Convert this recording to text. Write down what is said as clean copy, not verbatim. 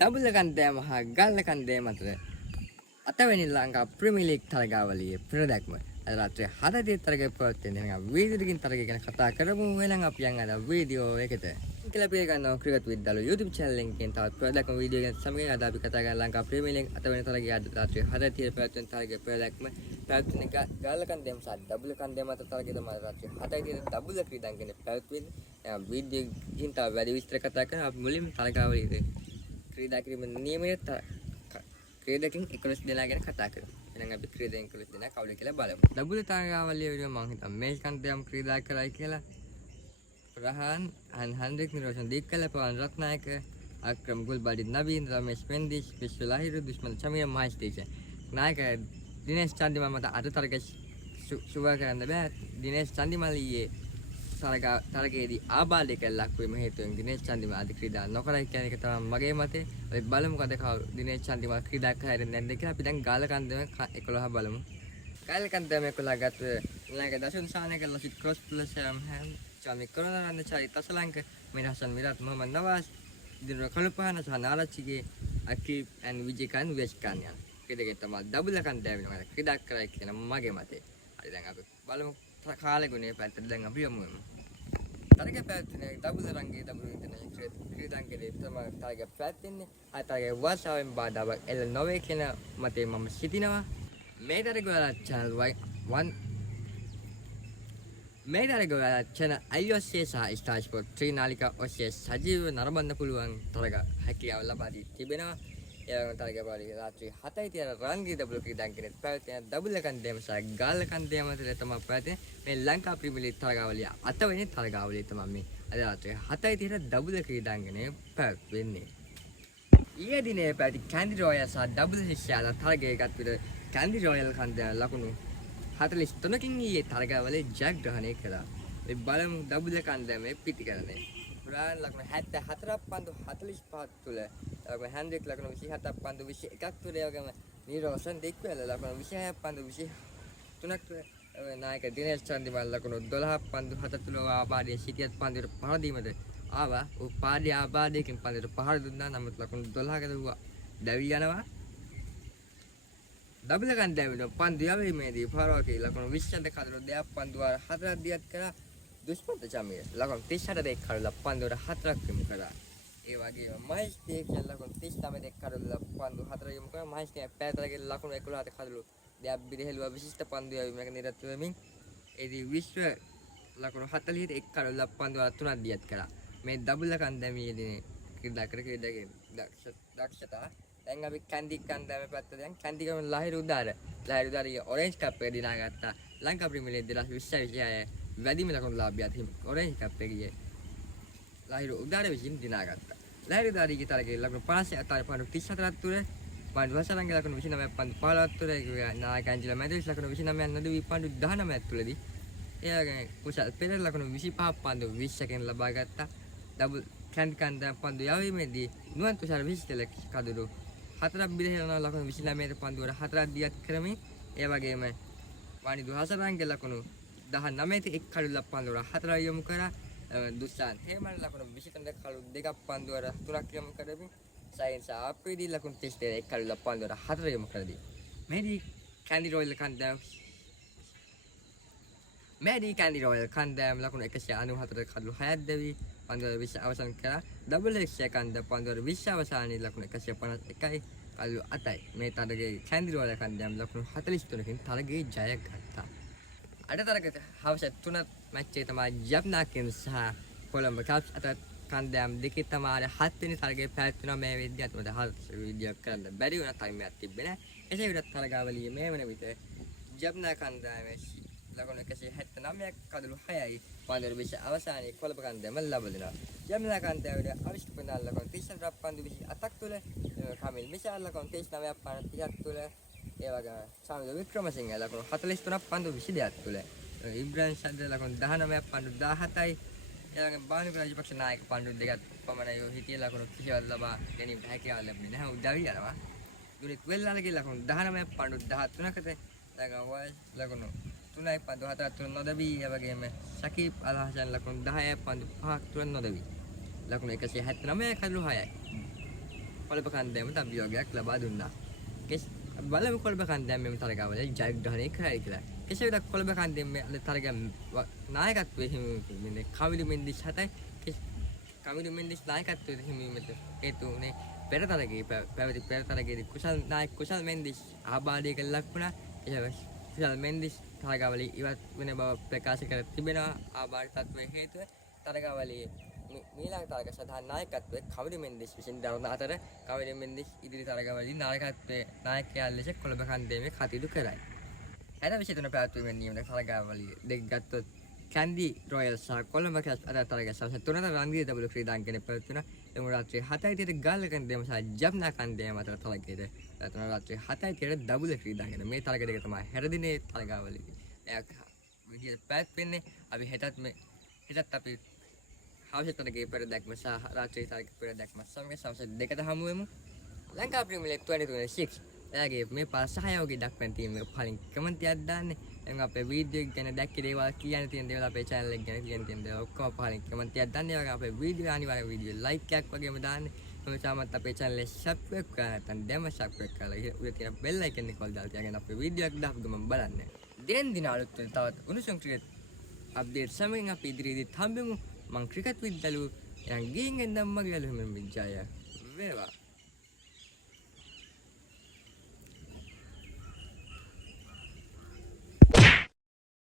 දබුල්ල කන්දෑම හා ගල්ල කන්දෑම අතර අතවැනි Lanka premier league තරගාවලියේ ප්‍රදැක්ම අද රාත්‍රියේ 7:30 තරගය පවත්වන දෙන වීදියකින් තරගය ගැන කතා කරමු. එහෙනම් අපි යන් අද වීඩියෝ එකට. කියලා අපි ගන්නවා ක්‍රිකට් විද්‍යාල YouTube channel එකෙන් තවත් ප්‍රදැක්ම වීඩියෝ ගැන සමගින් අද අපි කතා කරන ලංකා ප්‍රීමියර් ලීග් අතවැනි තරගය අද රාත්‍රියේ 7:30 පවත්වන තරගය ප්‍රදැක්ම පැවැත්වෙන ගල්ල කන්දෑම සහ දබුල්ල කන්දෑම අතර තරගය තමයි රාත්‍රියේ 7:30 දබුල්ල ක්‍රීඩාංගණයේ පැවැත්වෙන්නේ. වීඩියෝ ගින් තව වැඩි විස්තර කතා කරන අපි මුලින්ම තරගාවලියේ ක්‍රීඩා කිරීම නියමිත ක්‍රීඩකින් 11 දෙනා ගැන කතා කරමු. එහෙනම් අපි ක්‍රීඩෙන් 11 දෙනා කවුද කියලා බලමු. දබුල තරගාවලිය විදිහ මම හිතන්නේ මේල් කන්දයම් ක්‍රීඩා කරයි කියලා. රහන් හන්හන්ද්‍රික් නිරෝෂන් දීක්කල පවන් රත්නායක අක්‍රම ගුල්බඩි නවීන් රමේෂ් පෙන්දිස් විශ්වලාහිරු දුෂ්මන් චමිය මහේෂ් තේජ නායක දිනේෂ් චන්දිමල් මත අද තරග සුව කරන්න බෑ. දිනේෂ් චන්දිමල් ඊයේ තරගයේදී ආබාධයක ලක් වීම හේතුවෙන් දිනේෂ් චන්දිමල් අද ක්‍රීඩා නොකරයි කියන එක තමයි මගේ මතය. අපි බලමු කද කවුරු දිනේෂ් චන්දිමල් ක්‍රීඩා කරන්නේ නැද්ද කියලා. අපි දැන් ගාල කන්දම 11 බලමු. ගාල කන්දම 11 ගත ළඟ දශුන් සානක ලසිත් ක්‍රොස් ප්ලස් හැම් චාමි කරනරන්න චරිත සලංක මිනහසන් මිරත් මොහමඩ් නවාස් දිනර කලුපහන සහ නාරච්චිගේ අකීබ් ඇන් විජේකන් වෙස්කාන් යන ක්‍රීඩකයන් තමයි දබුල කන්දම වෙනවා ක්‍රීඩා කරයි කියන මගේ මතය. හරි දැන් අපි බලමු කාලේ ගුණේ පැත්තට දැන් අපි යමු. තරග පැවැත්වෙන දබුල රංගයේ දබුල ඉන්ටර්නැෂනල් ක්‍රීඩාංගණයේ තමයි තරග පැවැත්වෙන්නේ. ආ තරගයේ වර්ෂාවෙන් බාධාවක් එල්ල නොවේ කියන මතේ මම සිටිනවා. මේ තරග වල channel 1 මේ තරග වල channel iOS සහ Star Sport 3 නාලිකා ඔස්සේ සජීවව නරඹන්න පුළුවන් තරග හැකියාව ලබා දී තිබෙනවා. ඒ වගේම තරග පාරියේ රාත්‍රී 7:30 රංගී දබුල ක්‍රීඩාංගණයේ පැවැත්වෙන දබුල කන්දේම සහ ගාල්ල කන්දේම අතර තමයි පැවැත්වෙන මේ ලංකා ප්‍රීමියර් ලීග් තරගාවලිය අතවෙනි තරගාවලිය තමයි මේ අද රාත්‍රියේ 7:30 දබුල ක්‍රීඩාංගණයේ පැවැත්වෙන්නේ. ඊයේ දිනේ පැවති කැන්ඩි රොයල් සහ දබුල ශිෂ්‍යයාලා තරගයකට විතර කැන්ඩි රොයල් කන්දේ ලකුණු 43කින් ඊයේ තරගාවලියේ ජයග්‍රහණය කළා. මේ බලමු දබුල කන්දේ පිටිකරණය. පුරාණ ලකුණු 74ක් පන්දු 45ක් තුල හැන්ඩ්‍රික් ලකුණු 27ක් පන්දු 21ක් තුල ඒ වගේම නිරෝෂන් දෙක්වැල ලකුණු 26ක් පන්දු 23ක් තුල නායක දිනේෂ් චන්දිමල් ලකුණු 12ක් පන්දු 7 තුල ආබාධයේ සිටියත් පන්දුවට පහර දීමද ආවා. උපාධි ආබාධයකින් පන්දුවට පහර දුන්නා. නමුත් ලකුණු 12ක දුවා දැවි යනවා. දබුල කන්දේ පන්දු යවීමේදී පහරවකී ලකුණු 20ක් කඩන දෙයක් පන්දු 4ක් දියත් කරා. දුෂ්මන්ත චමිය ලකුණු 38 දෙක කඩලා පන්දුවට 4ක් යොමු කරා. ඒ වගේම මහේෂ් තේජ ලකුණු 39 දෙක කඩලා පන්දු 4 යොමු කරා. මහේෂ් තේජ පැතරගේ ලකුණු 11ට කඩලු දෙයක් බිරිහෙළුවා විශිෂ්ට පන්දු යවීමක නිරත වෙමින් එදී විශ්ව ලකුණු 40ට එක් කඩලා පන්දු 3ක් දියත් කරා. මේ දබුල කන්දමේදී ක්‍රීඩා කර ක්‍රීඩකගේ දක්ෂතා. දැන් අපි කැන්ඩි කන්දමේ පැත්තට දැන් කැන්ඩි කම ලහිරු උදාරිය ඔරෙන්ජ් කප් එක දිනාගත්තා. ලංකා ප්‍රීමියර් ලීග් 2026 වැඩිම ලකුණු ලාභියා හිමි ඔරෙන්ජ් කප් එකේ ලහිරු උදාරිය විසින් දිනාගත්තා. ලහිරු උදාරියගේ තරගයේ ලකුණු 534ක් තුල පන්දු වසරංගේ ලකුණු 29ක් පන්දු 15ක් තුල නායක ඇන්ජලා මැදිරිස් ලකුණු 29ක් නදුවි පන්දු 19ක් තුලදී ඒ වගේම කුසල් පෙරේර ලකුණු 25ක් පන්දු 20කින් ලබා ගත්තා. ඩබල් කැන්ඩි කන්දම් පන්දු යවීමේදී නුවන් තුෂාර 20 කඩලු 4ක් බිරිහෙළන ලකුණු 29ට පන්දු වල 4ක් දියත් කරමින් ඒ වගේම වාණි දුහසරංගේ ලකුණු 19ට එක් කඩලක් පන්දු වල 4ක් යොමු කරා. දුස්සාන් හේමන් ලකුණු 23ට කඩලු දෙකක් පන්දු වල 3ක් යොමු කරමින් සයින්ස් ආප්‍රීදී ලකුණු 32ට එක් කඩලක් පන්දු වල 4 යොමු කරදී මේදී කැන්ඩි රොයල් කන්දම් ලකුණු 194ට කඩලු 6ක් දෙවි පන්දු වල 20 අවසන් කරා. ඩබල් එක්ස් කන්ද පන්දු වල 20 අවසානයේ ලකුණු 151යි කඩලු 8යි. මේ තරගයේ කැන්ඩි රොයල් කන්දම් ලකුණු 43කින් තරගයේ ජය ගත්තා. අද තරගයේ හවස 3 මැච් එක තමයි ජබ්නාකින් සහ කොළඹ කප්ස් අතර කන්දම් දෙකේ තමයි 7 වෙනි තරගයේ පැවැත්වෙනවා. මේ විද්‍යාවත් මත හරියට විද්‍යාවක් කරන්න බැරි වුණා ටයිමයක් තිබ්බේ නැහැ. එසේ විතර තරගාවලියේ මේ වෙන විට ජබ්නා කන්දමේ ලකුණු 179ක් කඩලු 6යි පන්දු 20 අවසානයේ කොළඹ කන්දම ලැබුණා. ජබ්නා කන්දමේ අවිෂ්ක පෙනාල් ලකුණු 38ක් පන්දු 28ක් තුල කමිල් මිෂාල් ලකුණු 39ක් පන්දු 30ක් තුල ඒ වගේම සාමිද වික්‍රමසිංහ ලකුණු 43ක් පන්දු 22ක් තුල ඉබ්‍රාහිම් ෂන්දර් ලකුණු 19ක් පන්දු 17යි ඒ වගේම බානුක රාජපක්ෂ නායක පන්දු දෙකක් පමණයි හිටිය ලකුණු කිසිවක් ලබා ගැනීමට හැකියාව ලැබුණේ නැහැ. උදවි යනවා. දුනිත් වෙල්ලාලගේ ලකුණු 19ක් පන්දු 13කට දැන් වයස් ලකුණු 3යි පන්දු 4ක් තුන නොදවි ඒ වගේම සකීබ් අල් හසන් ලකුණු 10යි පන්දු 5ක් තුන නොදවි ලකුණු 179 කඩලු 6යි කොළඹ කන්දෑමට අභියෝගයක් ලබා දුන්නා. බලමු කොළඹ කන්දෑම මෙම තරගාවලිය ජයග්‍රහණය කරයි කියලා. කෙසේ වෙතත් කොළඹ කන්දෑම තරග නායකත්වයේ හිමිවන්නේ කවිලු මෙන්දිස් 7යි. කවිලු මෙන්දිස් නායකත්වයේ හිමිවීමට හේතු වුණේ පෙර තරගයේ පැවති පෙර තරගයේදී කුසල් මෙන්දිස් ආබාධයක ලක් වුණා. කුසල් මෙන්දිස් තරගාවලිය ඉවත් වෙන බව ප්‍රකාශ කර තිබෙනවා. ආබාධ තත්ත්වයේ හේතුව තරගාවලියේ මීළඟ තරග සඳහා නායකත්වයේ කවිලු මෙන්දිස් විසින් දරන අතර කවිලු මෙන්දිස් ඉදිරි තරගවලදී නායකයා ලෙස කොළඹ කන්දේමේ කටයුතු කරයි. 23 පැවැත්වීමේ නියමිත තරගාවලිය දෙක ගත්තොත් කැන්ඩි රොයල් සහ කොළඹ කැස් අද තරග සවස් 3ට රංගී දබුළු ක්‍රීඩාංගණය පැවැත්වුණා. එමු රාත්‍රී 7:30ට ගාල්ල කන්දේම සහ ජම්නා කන්දේම අතර තරගයේද පැවැත්වුණා. රාත්‍රී 7:30ට දබුළු ක්‍රීඩාංගණය. මේ තරග දෙක තමයි හෙට දිනේ තරගාවලිය. එයක් විදියට පැවැත්වෙන්නේ. අපි හෙටත් අපි හවස තරගයේ පෙරදැක්ම සහ රාත්‍රී තරගයේ පෙරදැක්ම සමග සවස් 2ට හමු වෙමු. ලංකා ප්‍රීමියර් ලීග් 2026 එයාගේ මේ පාර සහයෝගය දක්වන ටීම් එක පලින් කමෙන්ට් එකක් දාන්න. එනම් අපේ වීඩියෝ එක ගැන දැක්කේ දේවල් කියන්න තියෙන දේවල් අපේ channel එක ගැන කියන්න තියෙන දේවල් ඔක්කොම පලින් කමෙන්ට් එකක් දාන්න. ඒ වගේ අපේ වීඩියෝ අනිවාර්යෙන් වීඩියෝ like එකක් වගේම දාන්න. මොකද තාමත් අපේ channel එක subscribe කරලා නැත්නම් දැන්ම subscribe කරලා උඩ තියෙන bell icon එක කොල් දාලා තියාගෙන අපේ වීඩියෝ එක දාපු ගමන් බලන්න. දින අලුත් තවත් උණුසුම් ක්‍රිකට් අප්ඩේට් සමගින් අපි ඉදිරියේදී හම්බෙමු. මං ක්‍රිකට් විද්දලු යන් ගිහින් එන්නම් මගේ අලුත් ජය වේවා.